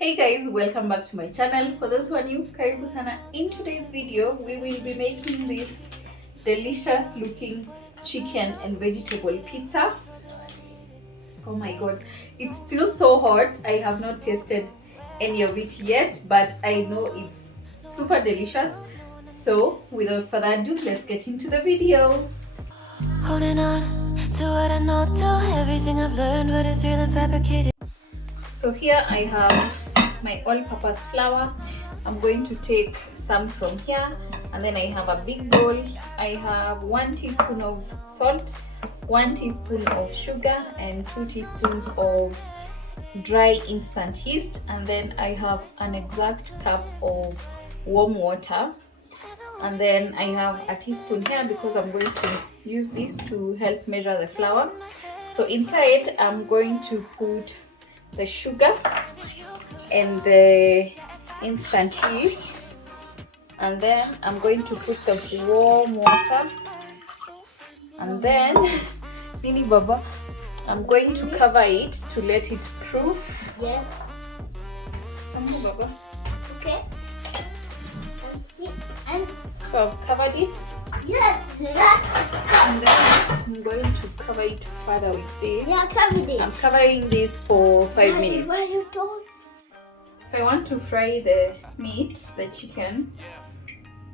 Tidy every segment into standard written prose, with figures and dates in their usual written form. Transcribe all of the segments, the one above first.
Hey guys, welcome back to my channel. For those who are new, karibu sana. In today's video, we will be making this delicious looking chicken and vegetable pizza. Oh my god, it's still so hot. I have not tasted any of it yet, but I know it's super delicious. So without further ado, let's get into the video. Holding on to what I know, to everything I've learned, what is real and fabricated. So here I have my all-purpose flour. I'm going to take some from here, and then I have a big bowl. I have 1 teaspoon of salt, 1 teaspoon of sugar, and 2 teaspoons of dry instant yeast, and then I have an exact cup of warm water, and then I have a teaspoon here because I'm going to use this to help measure the flour. So inside I'm going to put the sugar and the instant yeast, and then I'm going to put the warm water, and then Nini Baba, I'm going to cover it to let it proof. Yes. Sambu Baba. Okay. And So I've covered it, yes, that's and then I'm going to cover it further with this. yeah, cover it. I'm covering this for 5 minutes. Why you don't? So I want to fry the meat, the chicken.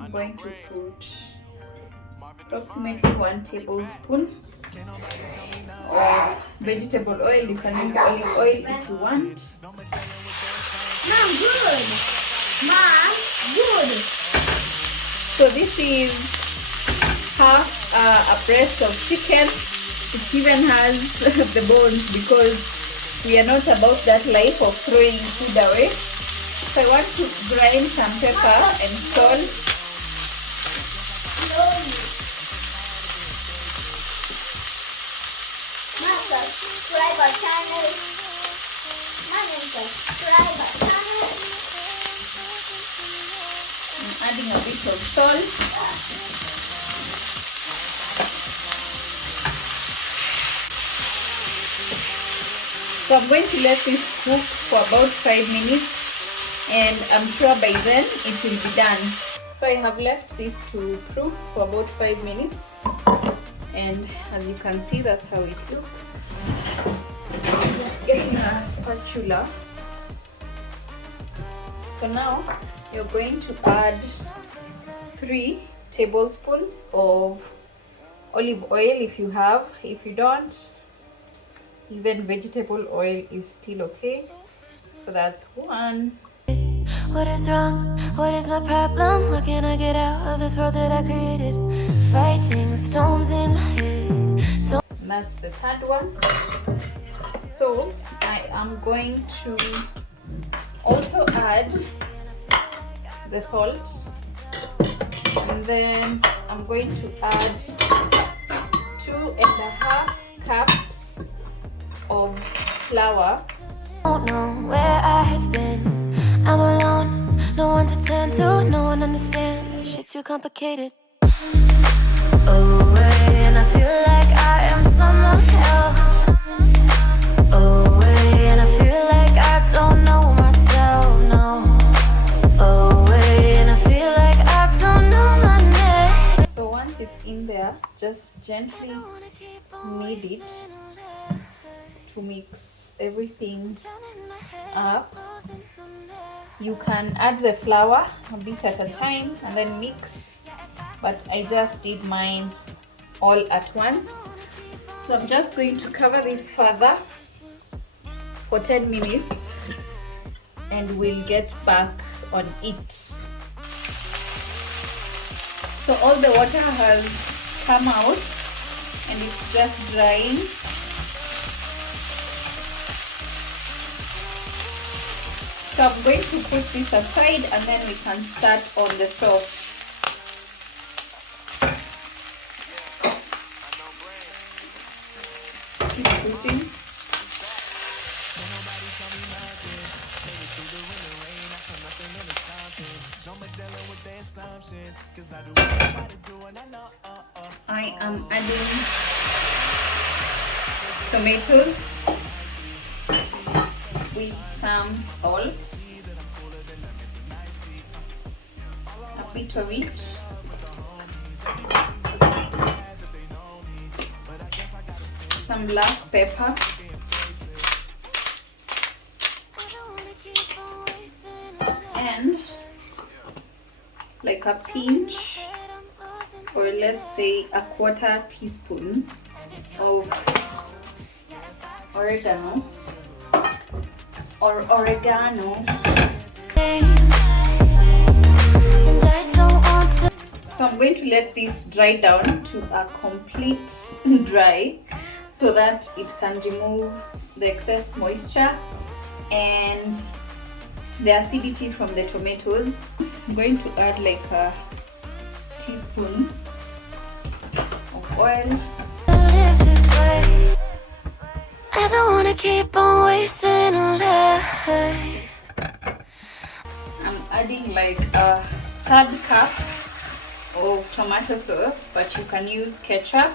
I'm going to put approximately 1 tablespoon of vegetable oil. You can use olive oil if you want. Mom, good. Mom, good. So this is half a breast of chicken. It even has the bones because we are not about that life of throwing food away. So I want to grind some pepper and salt. Slowly. Mom, subscribe our channel. Mom, subscribe our channel. I'm adding a bit of salt. So I'm going to let this cook for about 5 minutes, and I'm sure by then it will be done. So I have left this to proof for about 5 minutes, and as you can see, that's how it looks. I'm just getting a spatula. So now you're going to add 3 tablespoons of olive oil if you have. If you don't, even vegetable oil is still okay. So that's 1. What is wrong? What is my problem? What can I get out of this world that I created? Fighting the storms in my head. And that's the 3rd one. So I am going to also add the salt, and then I'm going to add 2.5 cups of flour. Don't know where I have been. I'm alone, no one to turn to, no one understands. Shit's too complicated. Away, and I feel like I am someone else. Away, and I feel like I don't know myself, no. Away, and I feel like I don't know my name. So once it's in there, just gently knead it to mix everything up. You can add the flour a bit at a time and then mix, but I just did mine all at once. So I'm just going to cover this further for 10 minutes, and we'll get back on it. So all the water has come out and it's just drying. So I'm going to put this aside, and then we can start on the sauce. Keep putting. I am adding tomatoes. with some salt, a bit of it, some black pepper, and like a pinch, or let's say a 1/4 teaspoon of oregano. So I'm going to let this dry down to a complete dry so that it can remove the excess moisture and the acidity from the tomatoes. I'm going to add like a teaspoon of oil. I don't wanna keep on wasting life. I'm adding like a 1/3 cup of tomato sauce, but you can use ketchup.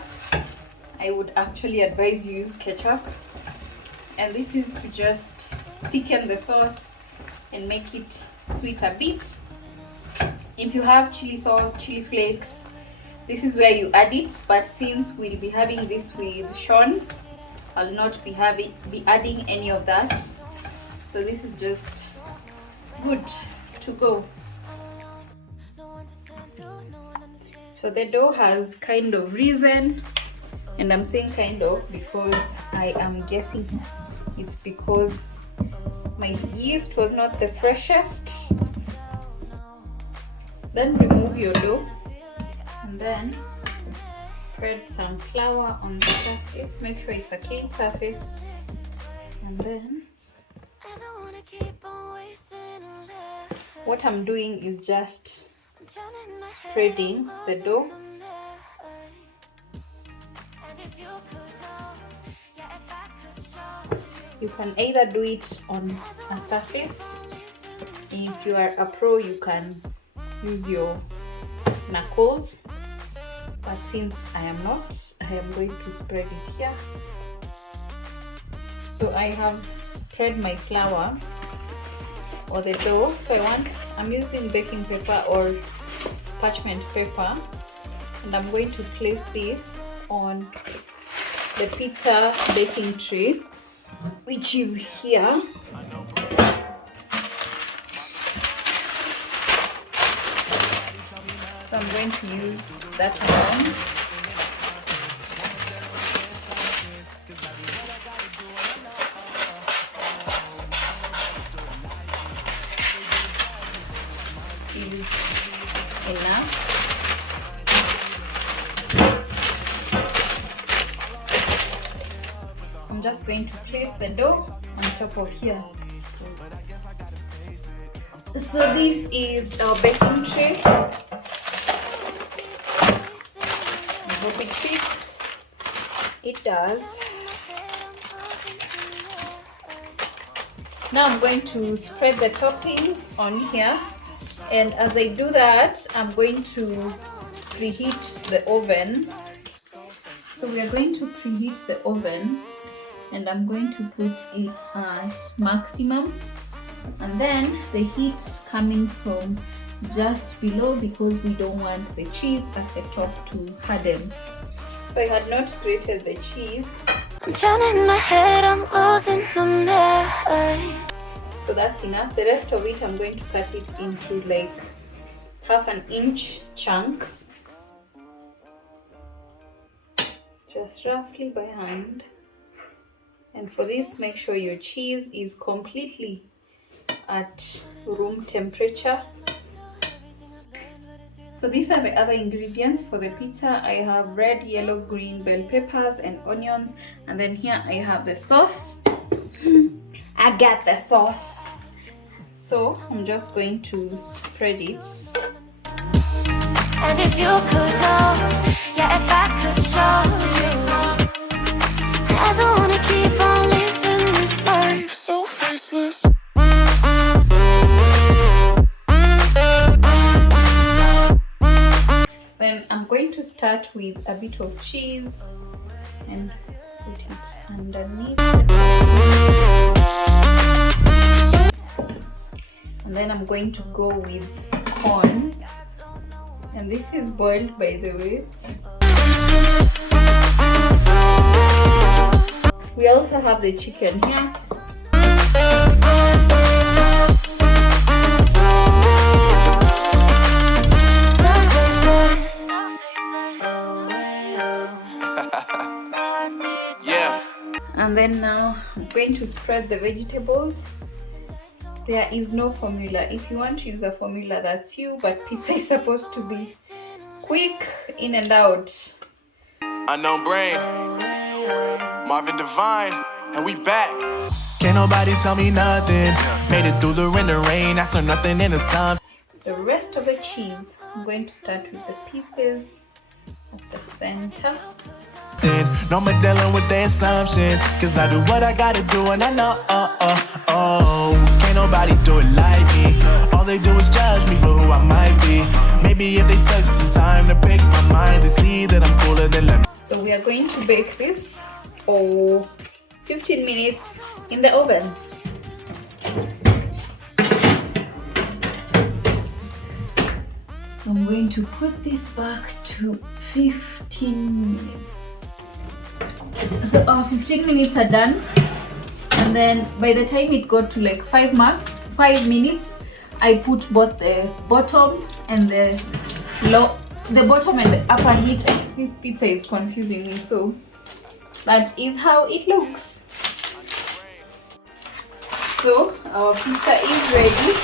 I would actually advise you use ketchup, and this is to just thicken the sauce and make it sweet a bit. If you have chili sauce, chili flakes, this is where you add it, but since we'll be having this with Sean, I'll not be adding any of that, so this is just good to go. So the dough has kind of risen, and I'm saying kind of because I am guessing it's because my yeast was not the freshest. Then remove your dough and then spread some flour on the surface. Make sure it's a clean surface, and then what I'm doing is just spreading the dough. You can either do it on a surface. If you are a pro, you can use your knuckles, but since I am not, I am going to spread it here. So I have spread my flour or the dough. So I'm using baking paper or parchment paper, and I'm going to place this on the pizza baking tray, which is here. So I'm going to use that amount. Is enough. I'm just going to place the dough on top of here. So this is our baking tray. I hope it fits. It does. Now I'm going to spread the toppings on here, and as I do that, I'm going to preheat the oven. So we are going to preheat the oven, and I'm going to put it at maximum, and then the heat coming from just below because we don't want the cheese at the top to harden. So I had not grated the cheese. I'm drowning in my head, I'm losing the mind. So that's enough. The rest of it I'm going to cut it into like 1/2 inch chunks, just roughly by hand. And for this, make sure your cheese is completely at room temperature. So these are the other ingredients for the pizza. I have red, yellow, green bell peppers and onions, and then here I have the sauce. I got the sauce. So I'm just going to spread it. And if you could know, yeah, if I could show you, I don't wanna keep on living this life so faceless. Then I'm going to start with a bit of cheese and put it underneath. And then I'm going to go with corn. And this is boiled, by the way. We also have the chicken here. Yeah. And then now I'm going to spread the vegetables. There is no formula. If you want to use a formula, that's you, but pizza is supposed to be quick, in and out. Unknown Brain, Marvin Divine, and we back. Can't nobody tell me nothing. Made it through the wind and rain. I turned nothing into something. The rest of the cheese, I'm going to start with the pieces at the center. No more dealing with the assumptions, cause I do what I gotta do and I know, can't nobody do it like me. All they do is judge me for who I might be. Maybe if they took some time to pick my mind and see that I'm cooler than let me. So we are going to bake this for 15 minutes in the oven. So I'm going to put this back to 15 minutes. So our 15 minutes are done, and then by the time it got to like 5 minutes, I put both the bottom and the bottom and the upper heat. This pizza is confusing me, so that is how it looks. So our pizza is ready.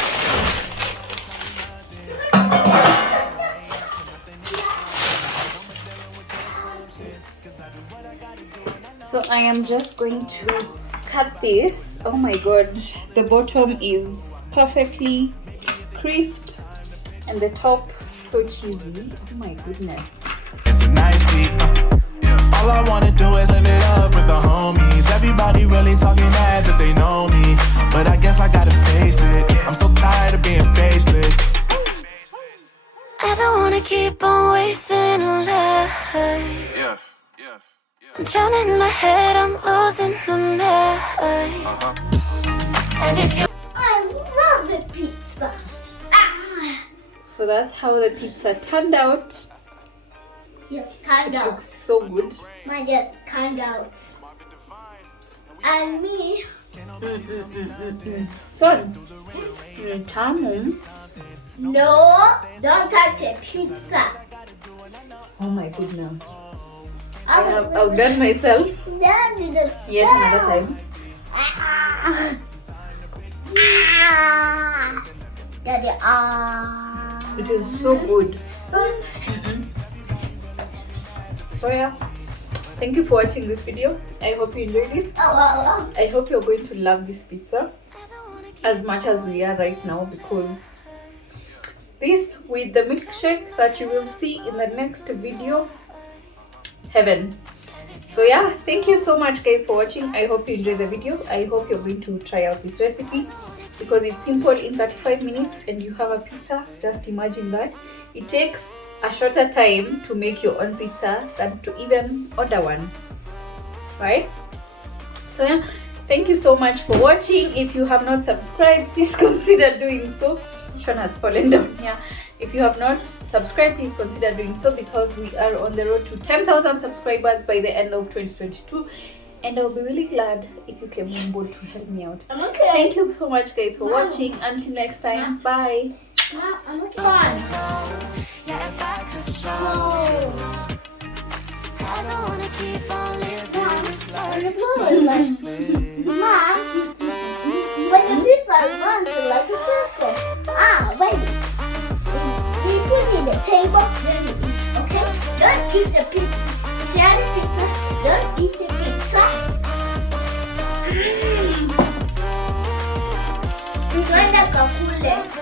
So I am just going to cut this. Oh my god, the bottom is perfectly crisp and the top so cheesy. Oh my goodness. It's a nice beat. All I wanna do is live it up with the homies. Everybody really talking as if they know me, but I guess I gotta face it. I'm so tired of being faceless. I don't wanna keep on wasting life. Yeah. I'm drowning in my head, I'm losing the mind. And if you I love the pizza. So that's how the pizza turned out. Yes, turned It out. looks so good. Mine just turned out. And me, So, tamu. no, don't touch a pizza. Oh my goodness. I have outdone myself. That didn't Yet another time. Daddy, It is so good. So yeah, thank you for watching this video. I hope you enjoyed it. I hope you're going to love this pizza as much as we are right now, because this with the milkshake that you will see in the next video, heaven. So yeah, thank you so much guys for watching. I hope you enjoyed the video. I hope you're going to try out this recipe, because it's simple in 35 minutes and you have a pizza. Just imagine that. It takes a shorter time to make your own pizza than to even order one, right? So yeah, thank you so much for watching. If you have not subscribed, please consider doing so. Sean has fallen down here. If you have not subscribed, please consider doing so, because we are on the road to 10,000 subscribers by the end of 2022, and I'll be really glad if you came on board to help me out. I'm okay. Thank you so much guys for watching. Until next time, bye. I'm okay. yeah, if I could show you, I don't wanna keep on living this life. Mom, when the pizza runs like a circle. Wait. You put it in the table, then you eat, okay? Don't eat the pizza. Share the pizza. Don't eat the pizza. Tunaenda kakule.